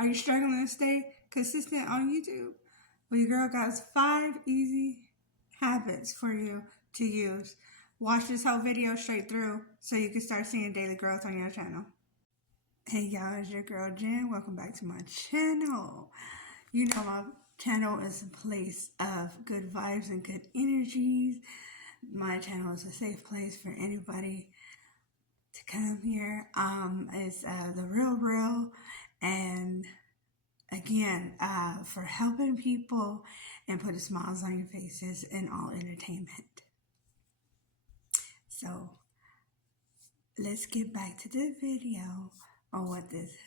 Are you struggling to stay consistent on YouTube? Well, your girl got 5 easy habits for you to use. Watch this whole video straight through so you can start seeing daily growth on your channel. Hey y'all, it's your girl Jen. Welcome back to my channel. You know my channel is a place of good vibes and good energies. My channel is a safe place for anybody to come here. It's the real, and again, for helping people and putting smiles on your faces in all entertainment. So let's get back to the video on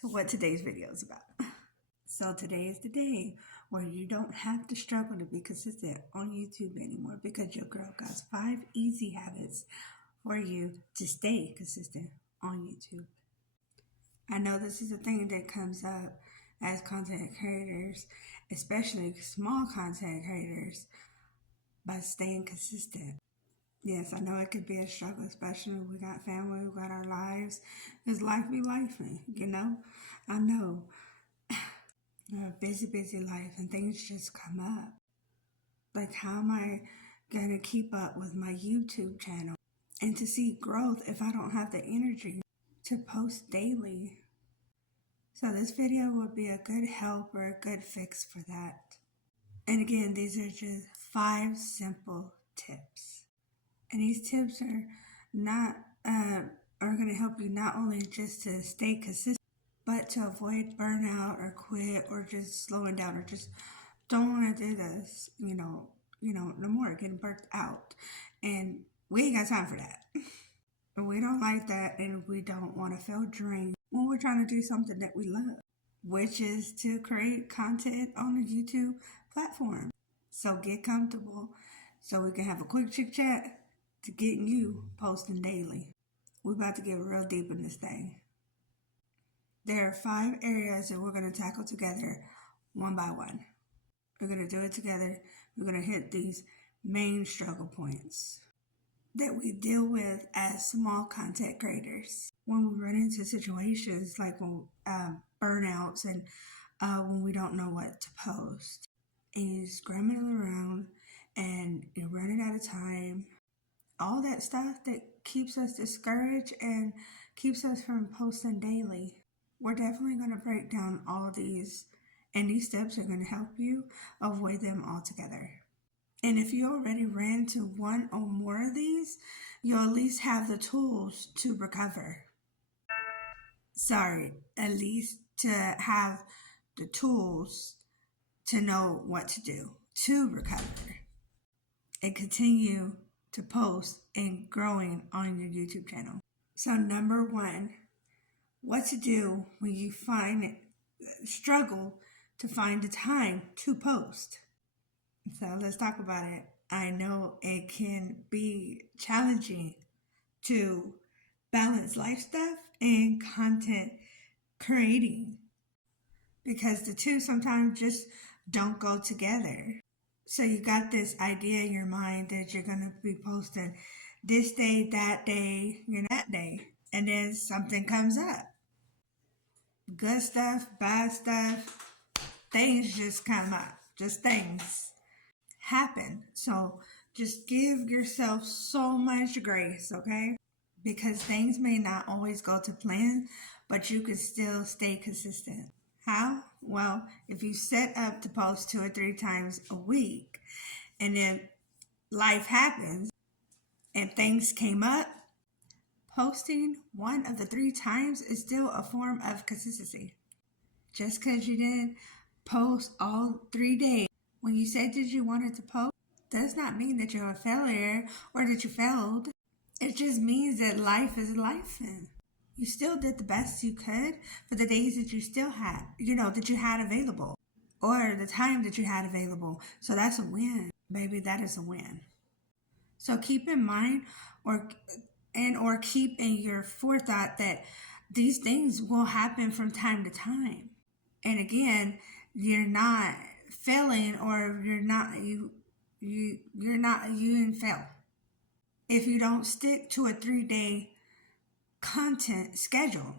what today's video is about. So today is the day where you don't have to struggle to be consistent on YouTube anymore, because your girl got 5 easy habits for you to stay consistent on YouTube. I know this is a thing that comes up as content creators, especially small content creators, by staying consistent. Yes, I know it could be a struggle, especially when we got family, we got our lives. Because life be lifing, you know? I know. A busy life, and things just come up. Like, how am I going to keep up with my YouTube channel and to see growth if I don't have the energy to post daily? So this video will be a good help or a good fix for that. And again, these are just 5 simple tips. And these tips are going to help you not only just to stay consistent, but to avoid burnout or quit or just slowing down or just don't want to do this, no more, getting burnt out. And we ain't got time for that. We don't like that, and we don't want to feel drained when we're trying to do something that we love, which is to create content on the YouTube platform. So get comfortable so we can have a quick chit chat to getting you posting daily. We're about to get real deep in this thing. There are 5 areas that we're going to tackle together one by one. We're going to do it together. We're going to hit these main struggle points that we deal with as small content creators when we run into situations like burnouts and when we don't know what to post. And you're scrambling around and you're running out of time. All that stuff that keeps us discouraged and keeps us from posting daily. We're definitely going to break down all of these, and these steps are going to help you avoid them altogether. And if you already ran into one or more of these, you'll at least have the tools to recover. At least to have the tools to know what to do to recover and continue to post and growing on your YouTube channel. So number 1, what to do when you struggle to find the time to post. So let's talk about it. I know it can be challenging to balance life stuff and content creating, because the two sometimes just don't go together. So you got this idea in your mind that you're going to be posting this day, that day, that day, and then something comes up. Good stuff, bad stuff, things just come up. Just things happen. So just give yourself so much grace, okay? Because things may not always go to plan, but you can still stay consistent. How? Well, if you set up to post 2 or 3 times a week, and then life happens and things came up, posting 1 of the 3 times is still a form of consistency. Just because you didn't post all 3 days when you said that you wanted to post does not mean that you're a failure or that you failed. It just means that life is life. You still did the best you could for the days that you still had, that you had available, or the time that you had available. So that's a win, baby. That is a win. So keep in mind or keep in your forethought that these things will happen from time to time. And again, you're not failing, or you didn't fail if you don't stick to a 3-day content schedule.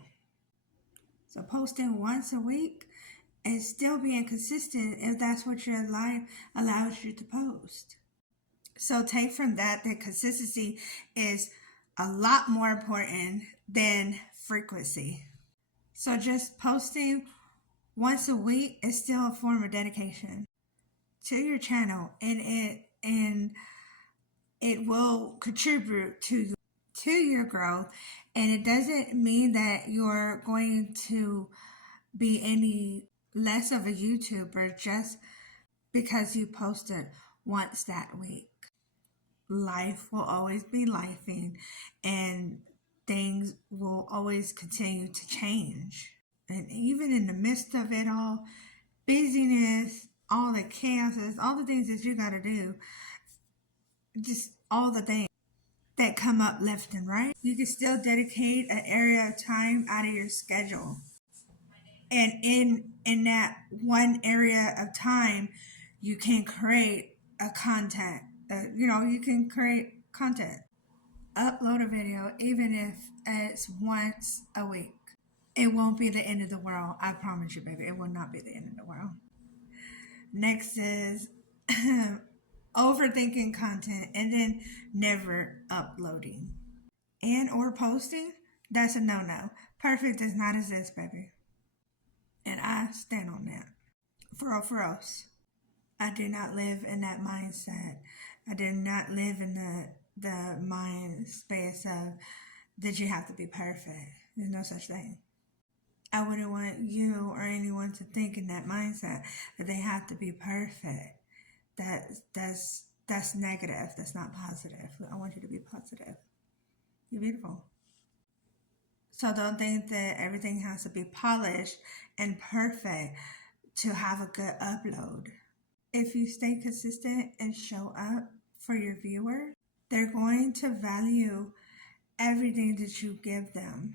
So posting once a week and still being consistent if that's what your life allows you to post. So take from that consistency is a lot more important than frequency. So just posting once a week is still a form of dedication to your channel, and it will contribute to your growth. And it doesn't mean that you're going to be any less of a YouTuber just because you posted once that week. Life will always be lifing, and things will always continue to change. And even in the midst of it all, busyness, all the chaoses, all the things that you got to do, just all the things that come up left and right, you can still dedicate an area of time out of your schedule. And in that one area of time, you can create a content. You can create content. Upload a video, even if it's once a week. It won't be the end of the world. I promise you, baby. It will not be the end of the world. Next is overthinking content and then never uploading and or posting. That's a no-no. Perfect does not exist, baby. And I stand on that. For us. I do not live in that mindset. I do not live in the mind space of that you have to be perfect. There's no such thing. I wouldn't want you or anyone to think in that mindset that they have to be perfect. That's negative. That's not positive. I want you to be positive. You're beautiful. So don't think that everything has to be polished and perfect to have a good upload. If you stay consistent and show up for your viewer, they're going to value everything that you give them.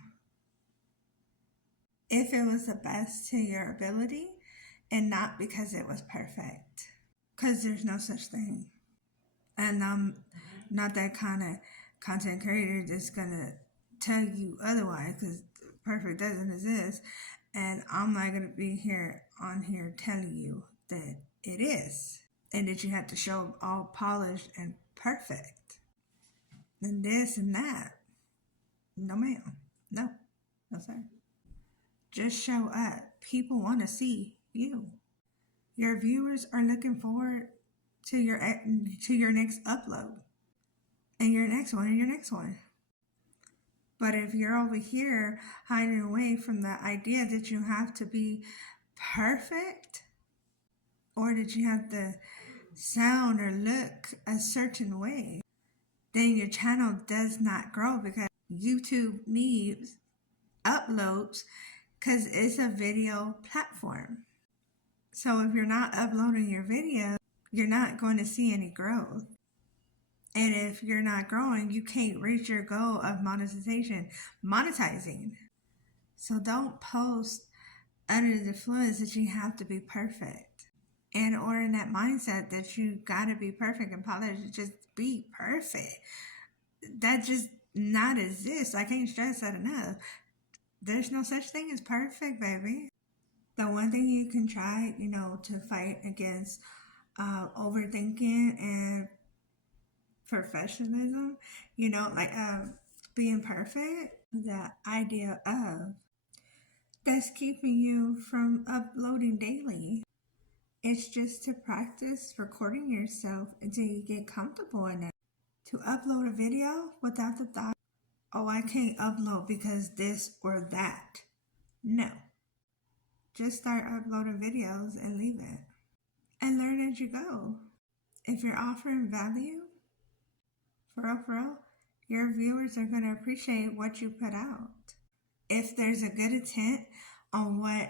If it was the best to your ability and not because it was perfect. Because there's no such thing. And I'm not that kind of content creator that's going to tell you otherwise, because perfect doesn't exist. And I'm not going to be on here telling you that it is. And that you have to show all polished and perfect. And this and that. No, ma'am. No, sir. Just show up. People want to see you. Your viewers are looking forward to your next upload. And your next one and your next one. But if you're over here hiding away from the idea that you have to be perfect, or that you have to sound or look a certain way, then your channel does not grow, because YouTube needs uploads because it's a video platform. So if you're not uploading your video, you're not going to see any growth. And if you're not growing, you can't reach your goal of monetizing. So don't post under the influence that you have to be perfect. And or in that mindset that you gotta be perfect and polished, just be perfect. That just not exist. I can't stress that enough. There's no such thing as perfect, baby. The one thing you can try, to fight against overthinking and perfectionism, being perfect, the idea of that's keeping you from uploading daily. It's just to practice recording yourself until you get comfortable in it. To upload a video without the thought, oh, I can't upload because this or that. No. Just start uploading videos and leave it. And learn as you go. If you're offering value, for real, your viewers are going to appreciate what you put out. If there's a good intent on what,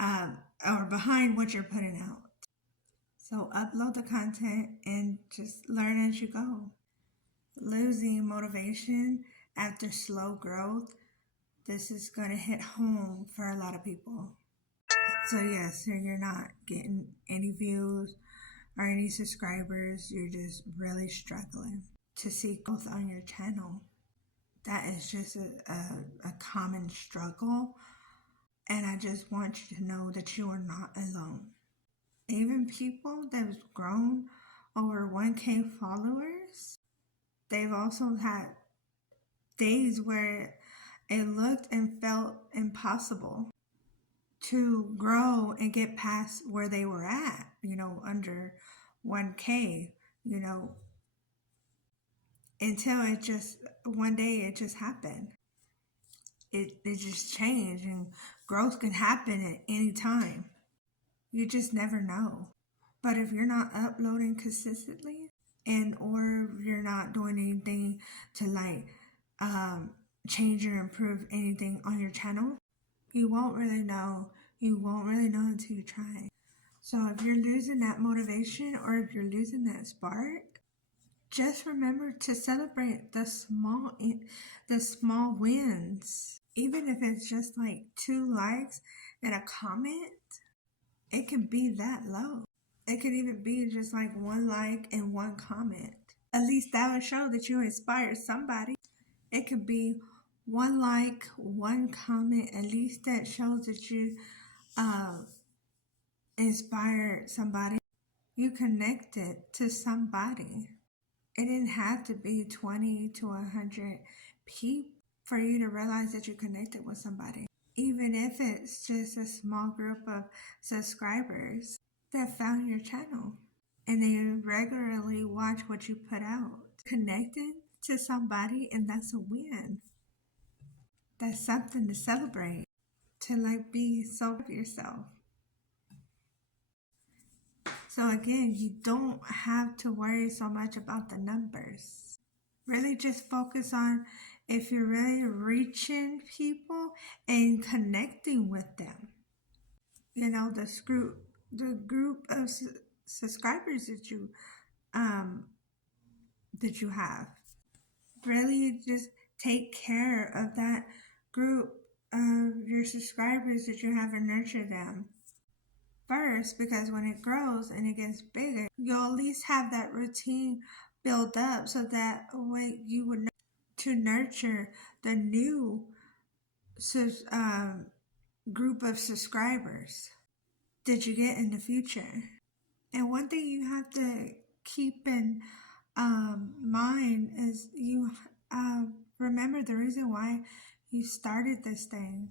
or behind what you're putting out. So upload the content and just learn as you go. Losing motivation after slow growth, this is going to hit home for a lot of people. So yes, you're not getting any views or any subscribers. You're just really struggling to see growth on your channel. That is just a common struggle And I just want you to know that you are not alone. Even people that have grown over 1K followers, they've also had days where it looked and felt impossible to grow and get past where they were at, under 1K, until it just, one day it just happened. It just changed, and growth can happen at any time. You just never know. But if you're not uploading consistently, or you're not doing anything to change or improve anything on your channel, you won't really know. You won't really know until you try. So if you're losing that motivation, or if you're losing that spark, just remember to celebrate the small wins. Even if it's just like 2 likes and a comment, it can be that low. It could even be just like 1 like and 1 comment. At least that would show that you inspired somebody. It could be 1 like, 1 comment. At least that shows that you inspired somebody. You connected to somebody. It didn't have to be 20 to 100 people for you to realize that you connected with somebody. Even if it's just a small group of subscribers that found your channel and they regularly watch what you put out. Connected to somebody, and that's a win. That's something to celebrate, to be so proud of yourself. So again, you don't have to worry so much about the numbers. Really just focus on if you're really reaching people and connecting with them. The group of subscribers that you have. Really just take care of that group of your subscribers that you have, and nurture them first, because when it grows and it gets bigger, you'll at least have that routine built up, so that way you would know to nurture the new group of subscribers that you get in the future. And one thing you have to keep in mind is you remember the reason why you started this thing.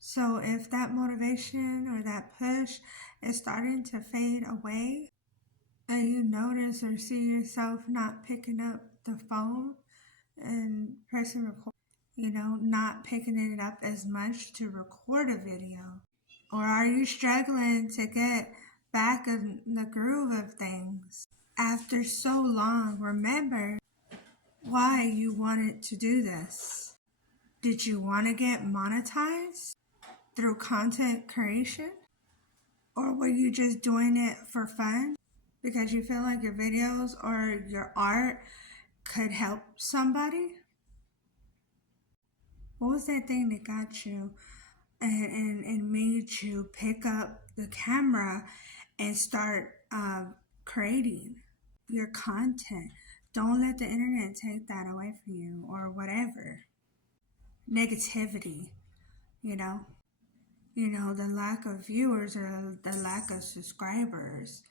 So if that motivation or that push is starting to fade away, and you notice or see yourself not picking up the phone and pressing record, not picking it up as much to record a video, or are you struggling to get back in the groove of things after so long, remember why you wanted to do this. Did you want to get monetized through content creation? Or were you just doing it for fun because you feel like your videos or your art could help somebody? What was that thing that got you and made you pick up the camera and start creating your content? Don't let the internet take that away from you, or whatever. Negativity, the lack of viewers or the lack of subscribers.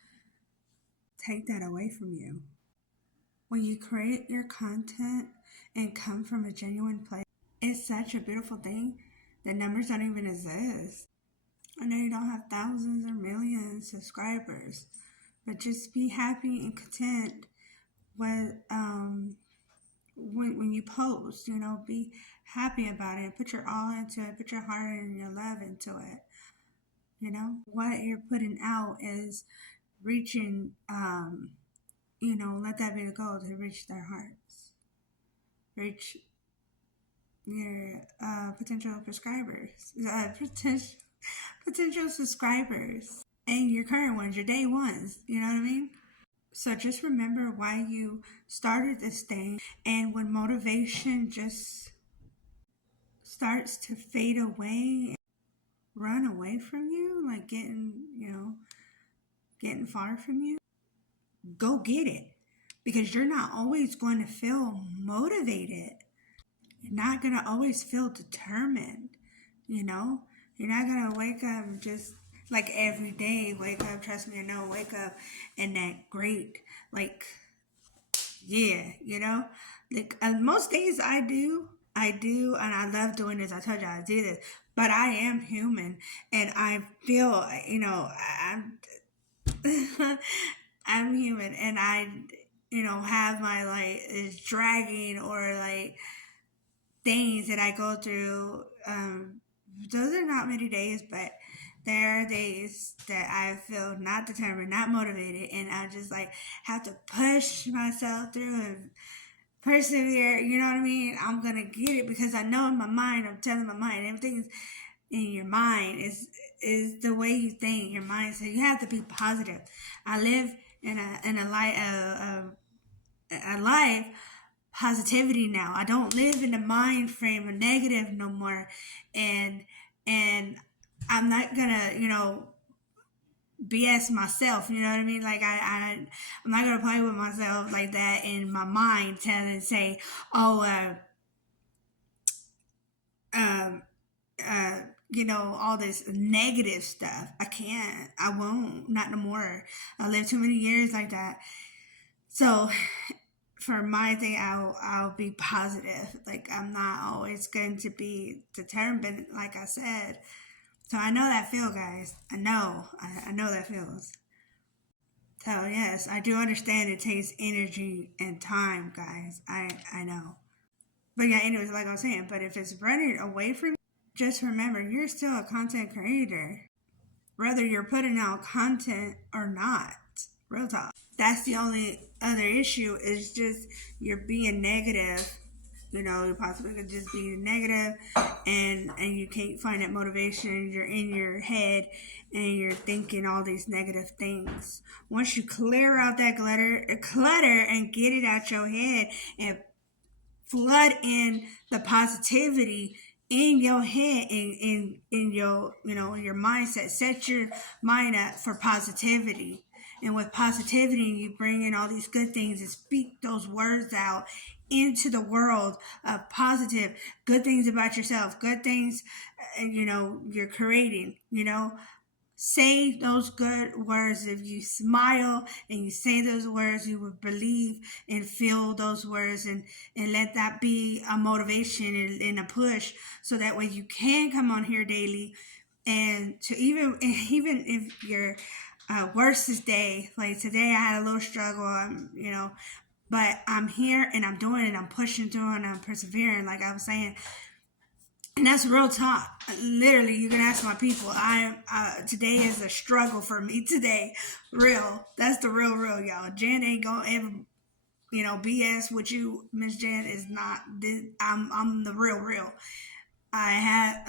Take that away from you. When you create your content and come from a genuine place, it's such a beautiful thing. The numbers don't even exist. I know you don't have thousands or millions of subscribers, but just be happy and content with when you post, be happy about it. Put your all into it. Put your heart and your love into it. What you're putting out is reaching, let that be the goal, to reach their hearts. Reach your potential subscribers. Potential subscribers. And your current ones, your day ones. You know what I mean? So just remember why you started this thing. And when motivation just starts to fade away, run away from you, like getting far from you, go get it. Because you're not always going to feel motivated. You're not going to always feel determined, You're not gonna wake up just like every day. Wake up, trust me, I know. Wake up and that great, like, yeah, like most days I do, and I love doing this. I told you I do this, but I am human, and I feel, I'm I'm human, and I, have my like is dragging or like things that I go through. Those are not many days, but there are days that I feel not determined, not motivated, and I just like have to push myself through and persevere. You know what I mean? I'm gonna get it because I know in my mind. I'm telling my mind everything's in your mind is the way you think. Your mind, so you have to be positive. I live in a light of a life positivity now. I don't live in the mind frame of negative no more, and and I'm not gonna BS myself. You know what I mean? Like I'm not gonna play with myself like that in my mind, say, oh, um, uh, all this negative stuff. I can't. I won't. Not no more. I lived too many years like that. So for my thing, I'll be positive. Like I'm not always going to be determined, like I said. So I know that feel, guys. I know that feels. So yes, I do understand it takes energy and time, guys. I know. But yeah, anyways, like I was saying, but if it's running away from you, just remember you're still a content creator. Whether you're putting out content or not. Real talk. That's the only other issue is just you're being negative. You possibly could just be negative and you can't find that motivation. You're in your head and you're thinking all these negative things. Once you clear out that clutter and get it out your head and flood in the positivity in your head, in your in your mindset, set your mind up for positivity. And with positivity, you bring in all these good things and speak those words out into the world of positive, good things about yourself, good things, you're creating, say those good words. If you smile and you say those words, you would believe and feel those words, and let that be a motivation and a push, so that way you can come on here daily and to even if your worst day, like today I had a little struggle, but I'm here and I'm doing it, I'm pushing through and I'm persevering, like I was saying. And that's real talk. Literally, you can ask my people. Today is a struggle for me today. Real. That's the real, y'all. Jen ain't gonna ever, BS with you. Miss Jen is not. I'm the real. I had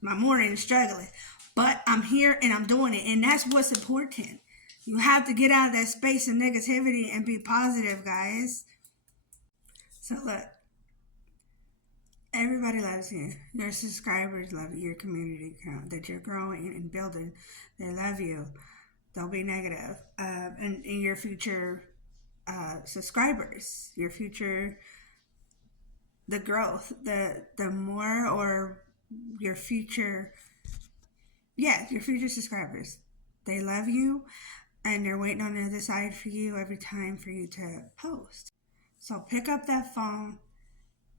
my morning struggling, but I'm here and I'm doing it, and that's what's important. You have to get out of that space of negativity and be positive, guys. So look. Everybody loves you. Your subscribers love you. Your community that you're growing and building, they love you. Don't be negative. And your future subscribers, your future, the growth, the more, or your future, your future subscribers, they love you, and they're waiting on the other side for you every time for you to post. So pick up that phone.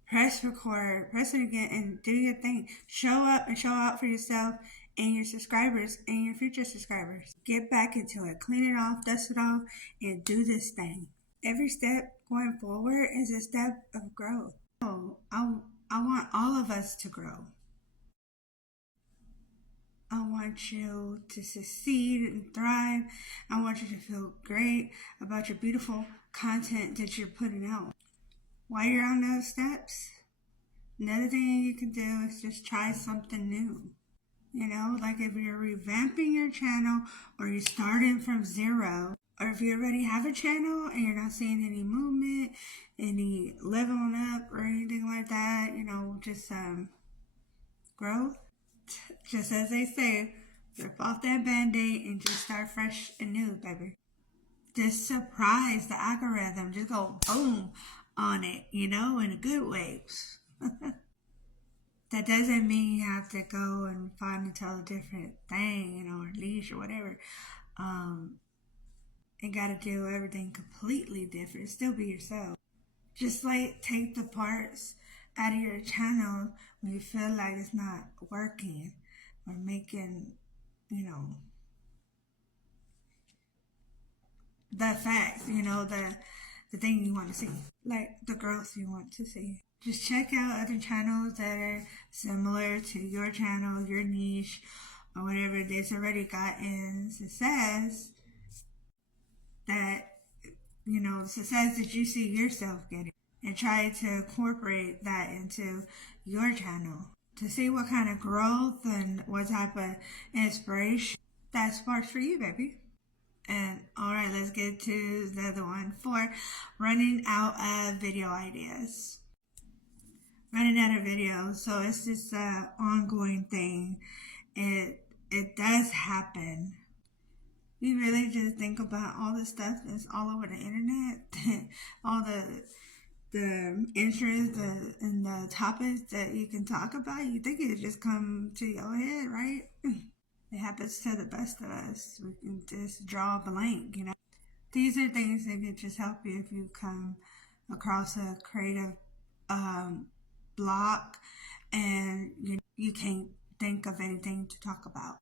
Press record, press it again, and do your thing. Show up and show out for yourself and your subscribers and your future subscribers. Get back into it. Clean it off, dust it off, and do this thing. Every step going forward is a step of growth. Oh, I want all of us to grow. I want you to succeed and thrive. I want you to feel great about your beautiful content that you're putting out. While you're on those steps, another thing you can do is just try something new. Like if you're revamping your channel or you're starting from zero, or if you already have a channel and you're not seeing any movement, any leveling up or anything like that, just growth. Just as they say, rip off that band-aid and just start fresh and new, baby. Just surprise the algorithm. Just go boom on it, in a good way. That doesn't mean you have to go and find and tell a different thing, or niche or whatever. And gotta do everything completely different. Still be yourself. Just like take the parts out of your channel when you feel like it's not working or making, the facts, the thing you want to see, like the growth you want to see. Just check out other channels that are similar to your channel, your niche, or whatever that's already gotten success that, success that you see yourself getting, and try to incorporate that into your channel to see what kind of growth and what type of inspiration that sparks for you, baby. And alright, let's get to the other one for running out of video ideas. Running out of videos, so it's just an ongoing thing. It does happen. You really just think about all the stuff that's all over the internet, all the interests and the topics that you can talk about. You think it just come to your head, right? It happens to the best of us. We can just draw a blank, These are things that can just help you if you come across a creative block and you can't think of anything to talk about.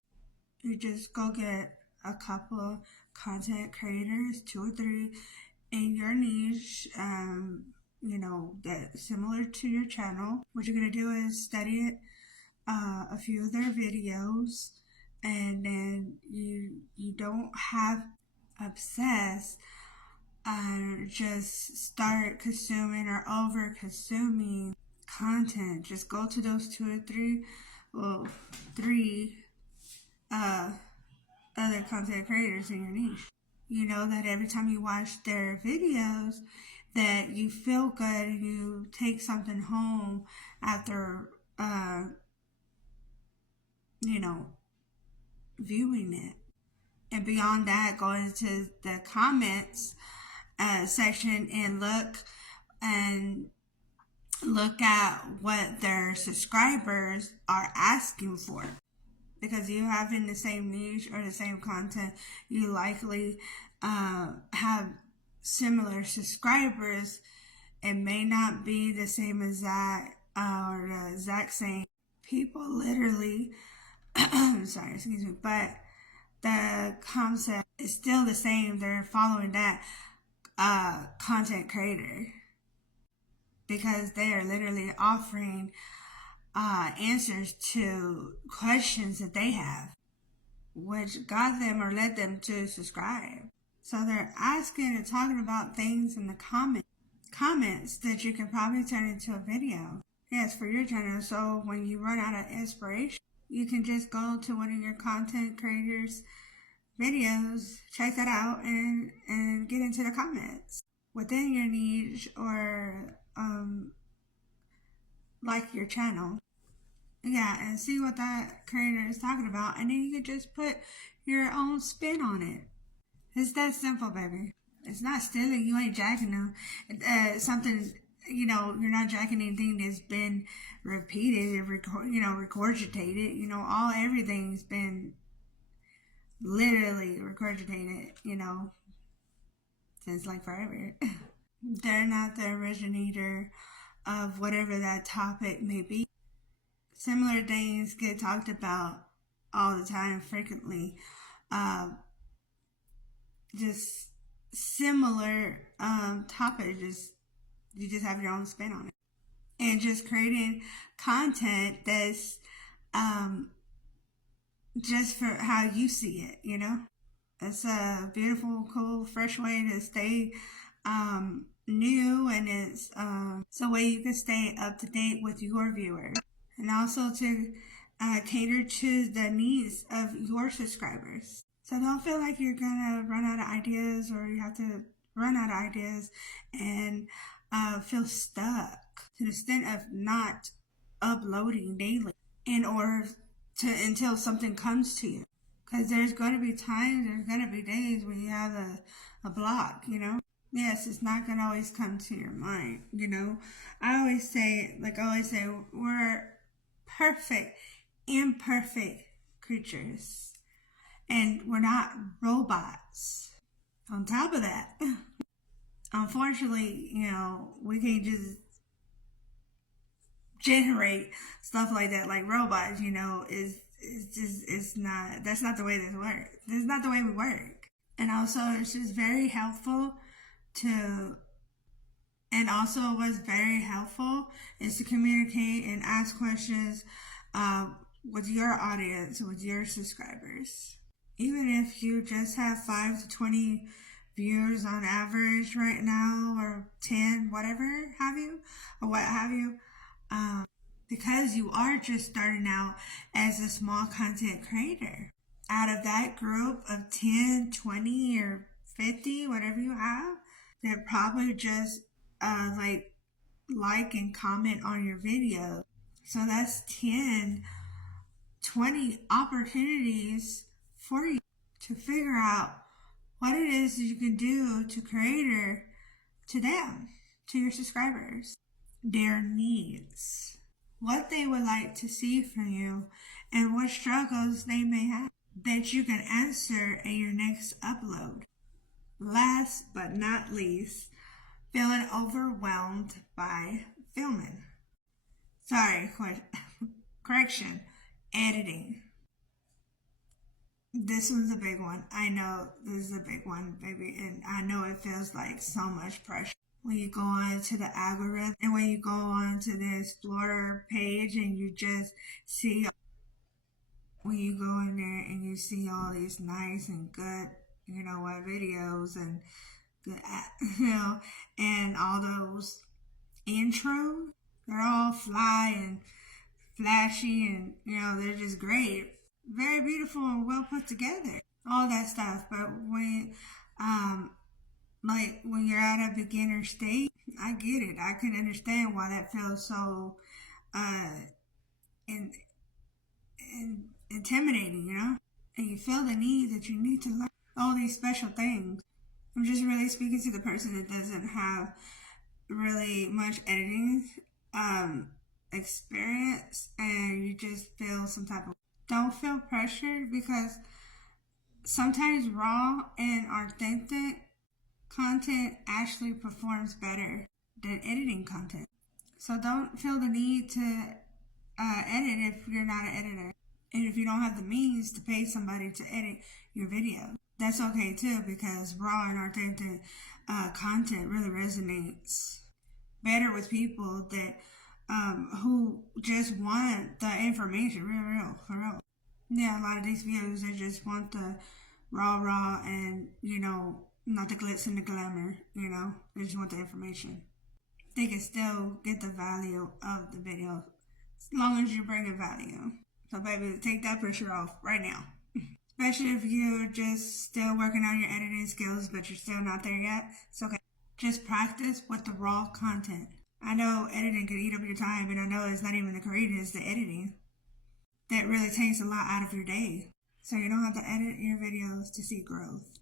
You just go get a couple of content creators, 2 or 3 in your niche, that's similar to your channel. What you're going to do is study it, a few of their videos, and then you don't have obsessed just start consuming or over consuming content. Just go to those 2 or 3 other content creators in your niche. You know that every time you watch their videos that you feel good and you take something home after viewing it. And beyond that, go into the comments section and look at what their subscribers are asking for. Because you having the same niche or the same content, you likely have similar subscribers. It may not be the same exact or the exact same people, literally. Sorry, excuse me, but the concept is still the same. They're following that content creator because they are literally offering answers to questions that they have, which got them or led them to subscribe. So they're asking and talking about things in the comments that you can probably turn into a video. Yes, for your channel. So when you run out of inspiration, you can just go to one of your content creators' videos, check that out, and get into the comments within your niche or like your channel. Yeah, and see what that creator is talking about, and then you can just put your own spin on it. It's that simple, baby. It's not stealing. You ain't jacking them. Something, you're not jacking anything that's been repeated and regurgitated. Everything's been literally regurgitated, since like forever. They're not the originator of whatever that topic may be. Similar things get talked about all the time, frequently. Just similar topics, you just have your own spin on it. And just creating content that's just for how you see it, It's a beautiful, cool, fresh way to stay new, and it's a way you can stay up to date with your viewers, and also to cater to the needs of your subscribers. So don't feel like you're gonna run out of ideas, or you have to run out of ideas and feel stuck to the extent of not uploading daily in order to until something comes to you. Because there's going to be times, there's going to be days when you have a block, Yes, it's not going to always come to your mind, I always say, we're perfect, imperfect creatures. And we're not robots. On top of that, unfortunately, we can't just generate stuff like that like robots, that's not the way this works. This is not the way we work. And also it's just very helpful to and also what's very helpful is to communicate and ask questions with your audience, with your subscribers. Even if you just have 5 to 20 viewers on average right now, or 10, whatever have you, or what have you, because you are just starting out as a small content creator. Out of that group of 10, 20, or 50, whatever you have, they're probably just like and comment on your video. So that's 10, 20 opportunities for you to figure out what it is that you can do to cater to them, to your subscribers, their needs, what they would like to see from you, and what struggles they may have that you can answer in your next upload. Last but not least, feeling overwhelmed by filming. Correction, editing. This one's a big one. I know this is a big one, baby, and I know it feels like so much pressure. When you go on to the algorithm and when you go on to the Explorer page and you just see, when you go in there and you see all these nice and good, videos and good, and all those intros, they're all fly and flashy and, they're just great. Very beautiful and well put together. All that stuff. But when you're at a beginner stage, I get it. I can understand why that feels so intimidating, and you feel the need that you need to learn all these special things. I'm just really speaking to the person that doesn't have really much editing experience, and you just feel some type of, don't feel pressured, because sometimes raw and authentic content actually performs better than editing content. So don't feel the need to edit if you're not an editor. And if you don't have the means to pay somebody to edit your video, that's okay too, because raw and authentic content really resonates better with people that who just want the information for real. Yeah, a lot of these videos, they just want the raw and, not the glitz and the glamour, they just want the information. They can still get the value of the video as long as you bring in value. So baby, take that pressure off right now. Especially if you're just still working on your editing skills, but you're still not there yet. It's okay. Just practice with the raw content. I know editing can eat up your time, and I know it's not even the creating, it's the editing. That really takes a lot out of your day. So you don't have to edit your videos to see growth.